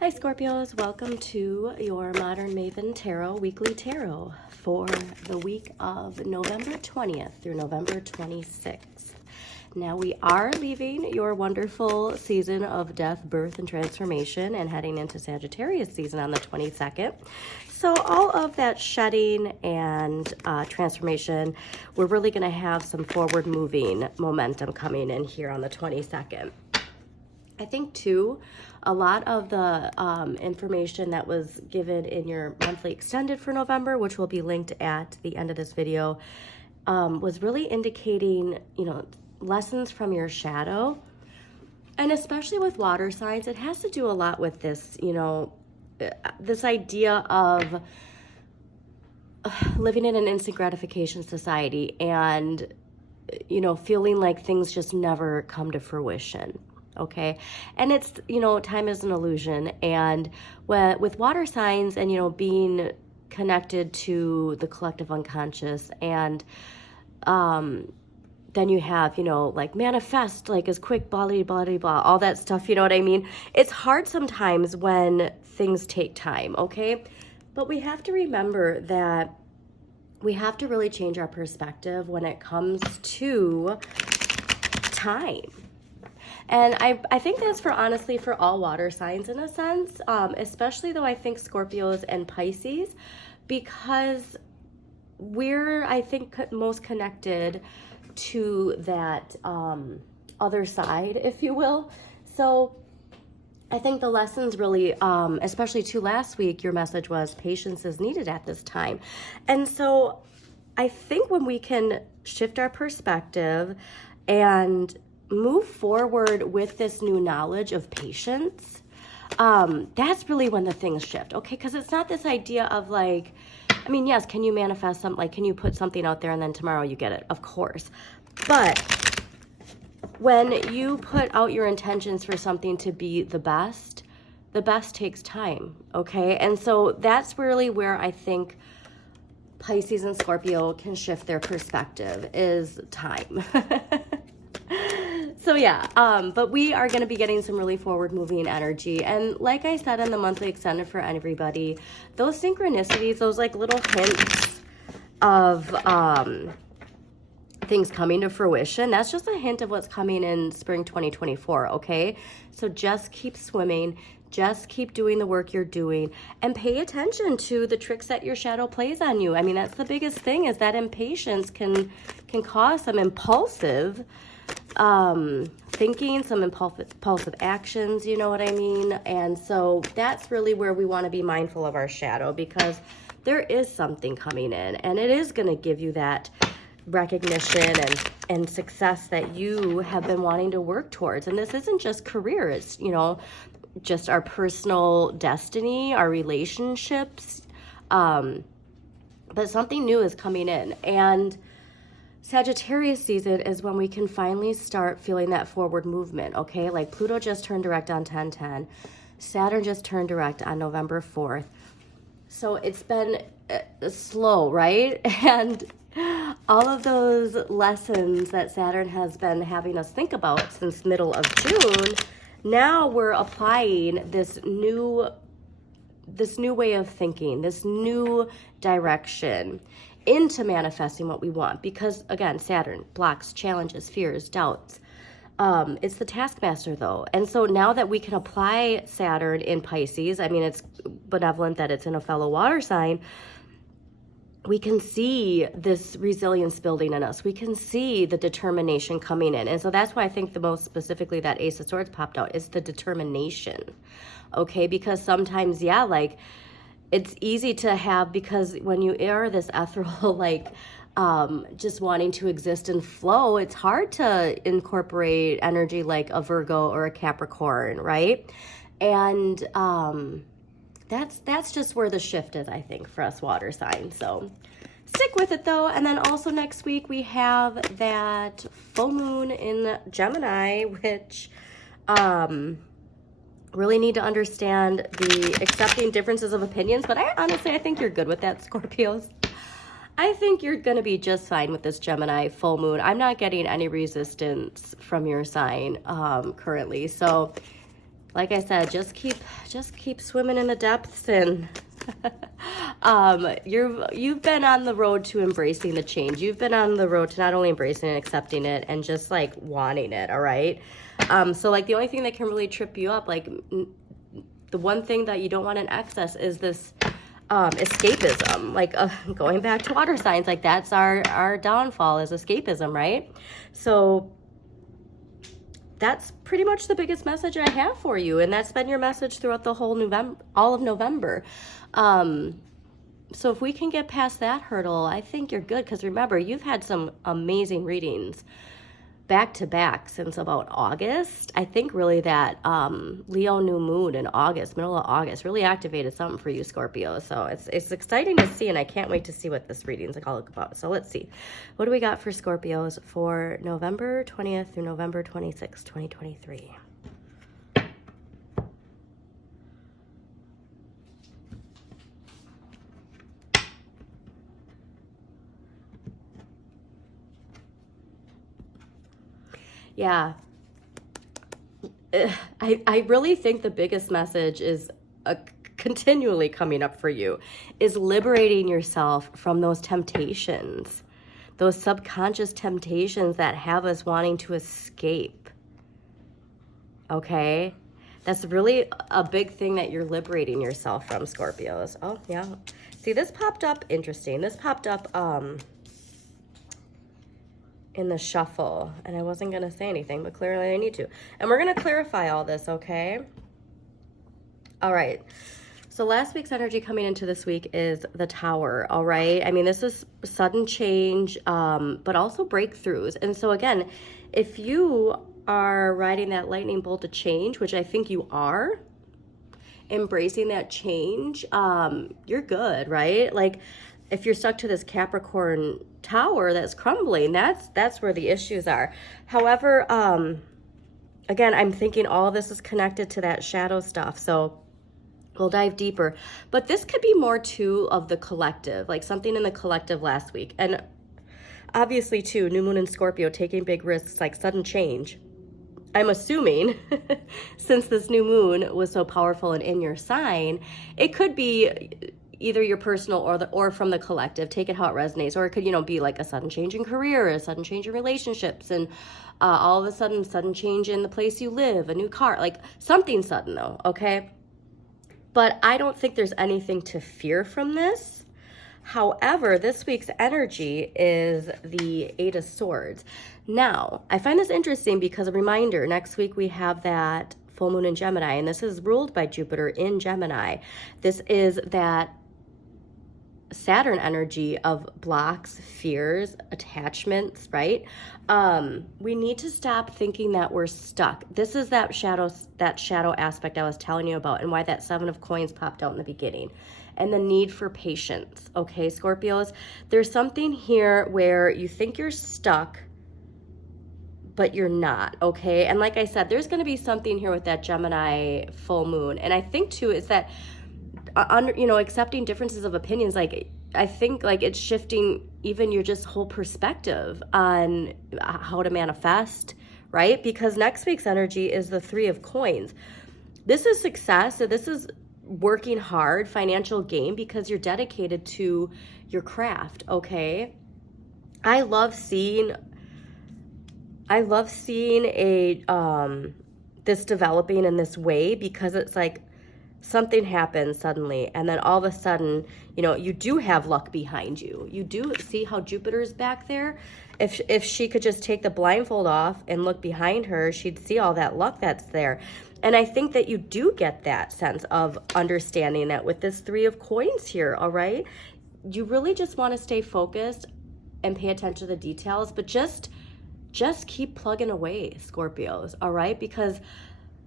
Hi Scorpios, welcome to your Modern Maven Tarot Weekly Tarot for the week of November 20th through November 26th. Now we are leaving your wonderful season of death, birth, and transformation and heading into Sagittarius season on the 22nd. So all of that shedding and transformation, we're really going to have some forward moving momentum coming in here on the 22nd. I think too, a lot of the information that was given in your monthly extended for November, which will be linked at the end of this video, was really indicating, lessons from your shadow. And especially with water signs, it has to do a lot with this, this idea of living in an instant gratification society and, feeling like things just never come to fruition. Okay. And it's, time is an illusion. And with water signs and, being connected to the collective unconscious and, then you have, like manifest, like as quick, blah, blah, blah, blah, all that stuff. You know what I mean? It's hard sometimes when things take time. Okay. But we have to remember that we have to really change our perspective when it comes to time. And I think that's honestly for all water signs in a sense, especially though I think Scorpios and Pisces, because we're, I think, most connected to that other side, if you will. So I think the lessons really, especially to last week, your message was patience is needed at this time. And so I think when we can shift our perspective and move forward with this new knowledge of patience, that's really when the things shift, okay? Because it's not this idea of like, I mean, yes, can you manifest something, like can you put something out there and then tomorrow you get it? Of course. But when you put out your intentions for something to be the best takes time, okay? And so that's really where I think Pisces and Scorpio can shift their perspective, is time. So yeah, but we are going to be getting some really forward moving energy. And like I said in the monthly extended for everybody, those synchronicities, those like little hints of things coming to fruition, that's just a hint of what's coming in spring 2024, okay? So just keep swimming, just keep doing the work you're doing, and pay attention to the tricks that your shadow plays on you. I mean, that's the biggest thing, is that impatience can cause some impulsive thinking, some impulsive actions, you know what I mean? And so that's really where we want to be mindful of our shadow, because there is something coming in and it is going to give you that recognition and success that you have been wanting to work towards. And this isn't just career, it's, just our personal destiny, our relationships, but something new is coming in. And Sagittarius season is when we can finally start feeling that forward movement, okay? Like Pluto just turned direct on 10/10. Saturn just turned direct on November 4th. So it's been slow, right? And all of those lessons that Saturn has been having us think about since middle of June, now we're applying this new way of thinking, this new direction into manifesting what we want. Because again, Saturn blocks, challenges, fears, doubts. It's the taskmaster though. And so now that we can apply Saturn in Pisces, I mean, it's benevolent that it's in a fellow water sign, we can see this resilience building in us. We can see the determination coming in. And so that's why I think the most specifically that Ace of Swords popped out is the determination. Okay, because sometimes, yeah, like it's easy to have, because when you are this ethereal, like just wanting to exist and flow, it's hard to incorporate energy like a Virgo or a Capricorn, right? And that's just where the shift is, I think, for us water signs. So stick with it though. And then also next week we have that full moon in Gemini, which really need to understand the accepting differences of opinions. But I think you're good with that, Scorpios. I think you're going to be just fine with this Gemini full moon. I'm not getting any resistance from your sign currently. So like I said, just keep swimming in the depths, and you've been on the road to embracing the change. You've been on the road to not only embracing and accepting it and just like wanting it. All right. So like the only thing that can really trip you up, like the one thing that you don't want in excess is this escapism, like going back to water signs. Like that's our downfall, is escapism, right? So that's pretty much the biggest message I have for you, and that's been your message throughout the whole all of November. So if we can get past that hurdle, I think you're good, because remember, you've had some amazing readings back to back since about August. I think really that Leo new moon in August, middle of August, really activated something for you, Scorpio. So it's exciting to see, and I can't wait to see what this reading's all about. So let's see. What do we got for Scorpios for November 20th through November 26th, 2023? Yeah, I really think the biggest message is continually coming up for you is liberating yourself from those temptations, those subconscious temptations that have us wanting to escape. Okay? That's really a big thing that you're liberating yourself from, Scorpios. Oh, yeah. See, this popped up, interesting. This popped up, in the shuffle, and I wasn't going to say anything, but clearly I need to. And we're going to clarify all this, okay? All right. So last week's energy coming into this week is the Tower, all right? I mean, this is sudden change, but also breakthroughs. And so again, if you are riding that lightning bolt of change, which I think you are, embracing that change, you're good, right? Like, if you're stuck to this Capricorn tower that's crumbling, that's where the issues are. However, again, I'm thinking all of this is connected to that shadow stuff, so we'll dive deeper. But this could be more too of the collective, like something in the collective last week. And obviously too, new moon in Scorpio, taking big risks, like sudden change. I'm assuming since this new moon was so powerful and in your sign, it could be either your personal or from the collective. Take it how it resonates. Or it could, be like a sudden change in career, a sudden change in relationships, and all of a sudden change in the place you live, a new car, like something sudden though, okay? But I don't think there's anything to fear from this. However, this week's energy is the Eight of Swords. Now, I find this interesting because, a reminder, next week we have that full moon in Gemini, and this is ruled by Jupiter in Gemini. This is that Saturn energy of blocks, fears, attachments, right? We need to stop thinking that we're stuck. This is that shadow aspect I was telling you about, and why that Seven of Coins popped out in the beginning, and the need for patience. Okay, Scorpios, there's something here where you think you're stuck, but you're not, okay? And like I said, there's going to be something here with that Gemini full moon. And I think too is that accepting differences of opinions, like I think like it's shifting even your just whole perspective on how to manifest, right? Because next week's energy is the Three of Coins. This is success. So this is working hard, financial gain, because you're dedicated to your craft, okay? I love seeing this developing in this way, because it's like something happens suddenly, and then all of a sudden, you do have luck behind you. You do see how Jupiter's back there. If she could just take the blindfold off and look behind her, she'd see all that luck that's there. And I think that you do get that sense of understanding that with this Three of Coins here, all right? You really just want to stay focused and pay attention to the details, but just keep plugging away, Scorpios, all right? Because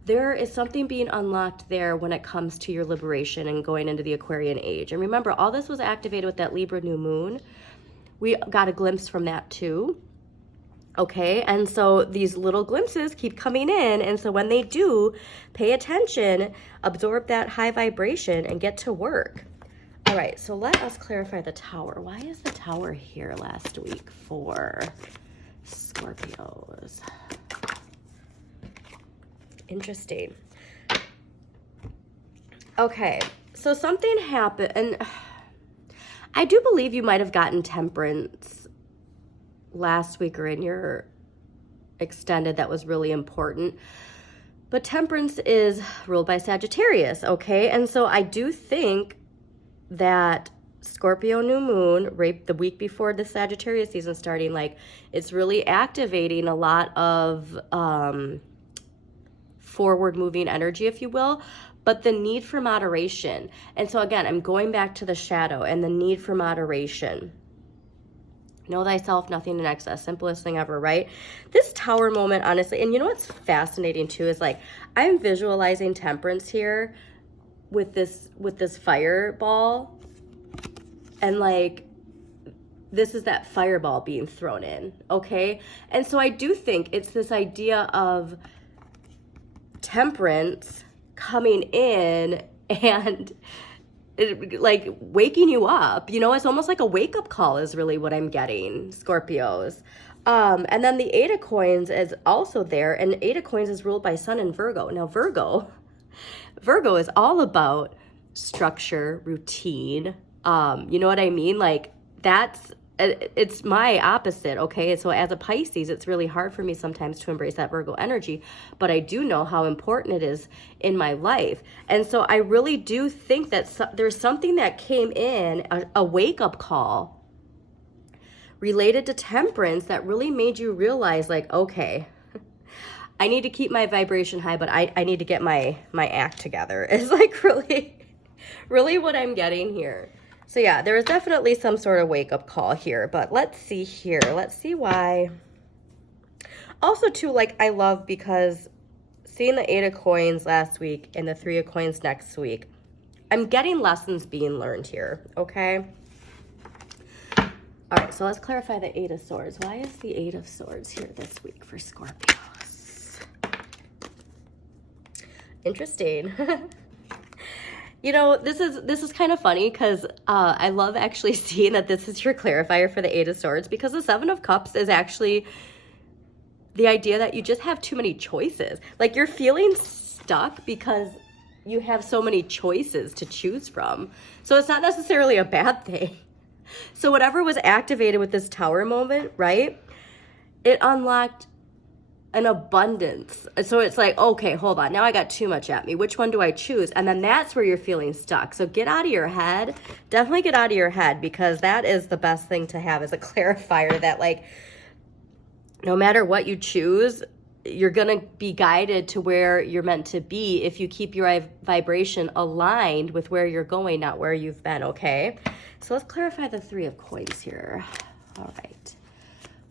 there is something being unlocked there when it comes to your liberation and going into the Aquarian age. And remember, all this was activated with that Libra new moon. We got a glimpse from that too. Okay, and so these little glimpses keep coming in, and so when they do, pay attention, absorb that high vibration, and get to work. All right, so let us clarify the Tower. Why is the Tower here last week for Scorpios? Interesting. Okay, so something happened, and I do believe you might have gotten Temperance last week or in your extended that was really important. But Temperance is ruled by Sagittarius, okay? And so I do think that Scorpio new moon, right, the week before the Sagittarius season starting, like, it's really activating a lot of forward moving energy, if you will, but the need for moderation. And so again, I'm going back to the shadow and the need for moderation. Know thyself, nothing in excess. Simplest thing ever, right? This Tower moment, honestly, and you know what's fascinating too is like I'm visualizing Temperance here with this fireball, and like this is that fireball being thrown in, okay? And so I do think it's this idea of Temperance coming in and like waking you up, you know, it's almost like a wake-up call is really what I'm getting, Scorpios. And then the Eight of Coins is also there, and Eight of Coins is ruled by Sun and Virgo. Now Virgo is all about structure, routine, you know what I mean? Like it's my opposite, okay? So as a Pisces, it's really hard for me sometimes to embrace that Virgo energy, but I do know how important it is in my life. And so I really do think that there's something that came in, a wake-up call related to Temperance that really made you realize, like, okay, I need to keep my vibration high, but I need to get my act together. It's like really what I'm getting here. So yeah, there is definitely some sort of wake-up call here, but let's see here. Let's see why. Also too, like I love because seeing the Eight of Coins last week and the Three of Coins next week, I'm getting lessons being learned here, okay? All right, so let's clarify the Eight of Swords. Why is the Eight of Swords here this week for Scorpios? Interesting. You know, this is kind of funny because I love actually seeing that this is your clarifier for the Eight of Swords, because the Seven of Cups is actually the idea that you just have too many choices. Like you're feeling stuck because you have so many choices to choose from. So it's not necessarily a bad thing. So whatever was activated with this Tower moment, right? It unlocked an abundance. So it's like, okay, hold on. Now I got too much at me. Which one do I choose? And then that's where you're feeling stuck. So get out of your head. Definitely get out of your head, because that is the best thing to have as a clarifier, that like, no matter what you choose, you're going to be guided to where you're meant to be if you keep your vibration aligned with where you're going, not where you've been, okay? So let's clarify the Three of Coins here. All right.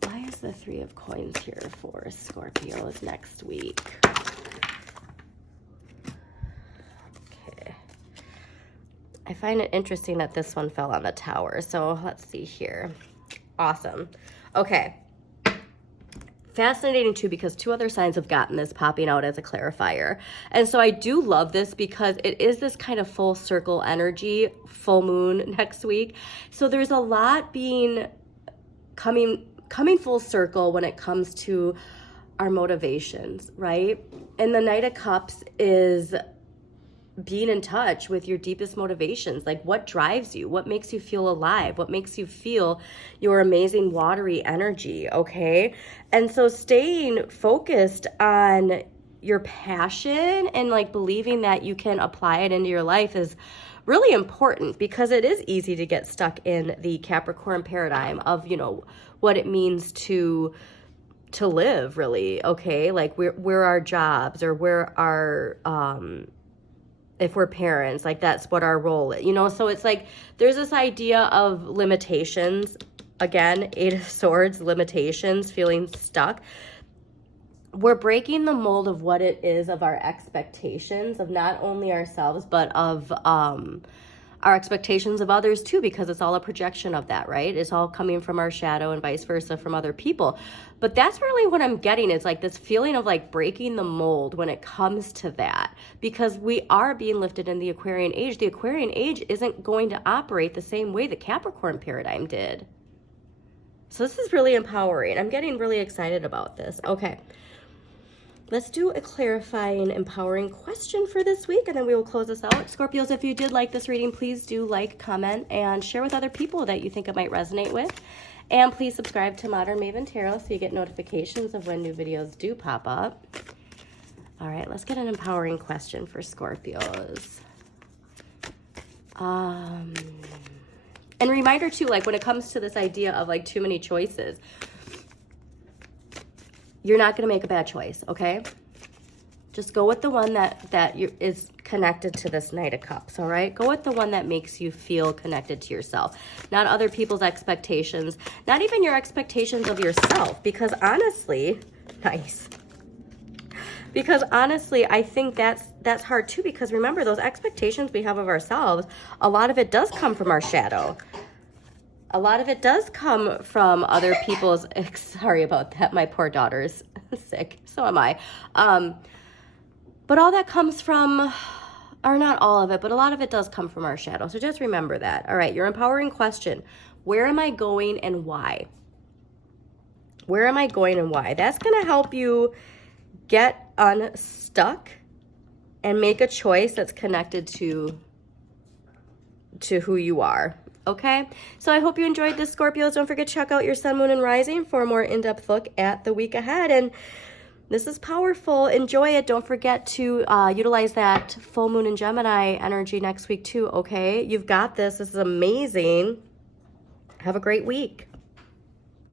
Why is the Three of Coins here for Scorpios next week? Okay. I find it interesting that this one fell on the Tower. So let's see here. Awesome. Okay. Fascinating too, because two other signs have gotten this popping out as a clarifier. And so I do love this because it is this kind of full circle energy, full moon next week. So there's a lot being coming full circle when it comes to our motivations, right? And the Knight of Cups is being in touch with your deepest motivations. Like what drives you? What makes you feel alive? What makes you feel your amazing watery energy, okay? And so staying focused on your passion and like believing that you can apply it into your life is really important, because it is easy to get stuck in the Capricorn paradigm of, you know, what it means to live, really, okay? Like where our jobs, or where our if we're parents, like that's what our role is, you know? So it's like there's this idea of limitations. Again, Eight of Swords, limitations, feeling stuck. We're breaking the mold of what it is of our expectations of not only ourselves, but of our expectations of others too, because it's all a projection of that, right? It's all coming from our shadow and vice versa from other people. But that's really what I'm getting, is like this feeling of like breaking the mold when it comes to that, because we are being lifted in the Aquarian age. The Aquarian age isn't going to operate the same way the Capricorn paradigm did. So this is really empowering. I'm getting really excited about this. Okay. let's do a clarifying, empowering question for this week, and then we will close this out. Scorpios, if you did like this reading, please do like, comment, and share with other people that you think it might resonate with. And please subscribe to Modern Maven Tarot so you get notifications of when new videos do pop up. All right, let's get an empowering question for Scorpios. And reminder too, like when it comes to this idea of like too many choices, you're not going to make a bad choice, okay? Just go with the one that is connected to this Knight of Cups, all right? Go with the one that makes you feel connected to yourself, not other people's expectations, not even your expectations of yourself, because honestly, nice. Because honestly, I think that's hard too, because remember, those expectations we have of ourselves, a lot of it does come from our shadow. A lot of it does come from other people's, sorry about that, my poor daughter's sick, so am I. But all that comes from, or not all of it, but a lot of it does come from our shadow. So just remember that. All right, your empowering question. Where am I going and why? Where am I going and why? That's going to help you get unstuck and make a choice that's connected to who you are. Okay, so I hope you enjoyed this, Scorpios. Don't forget to check out your sun, moon, and rising for a more in-depth look at the week ahead. And this is powerful. Enjoy it. Don't forget to utilize that full moon in Gemini energy next week too, okay? You've got this. This is amazing. Have a great week.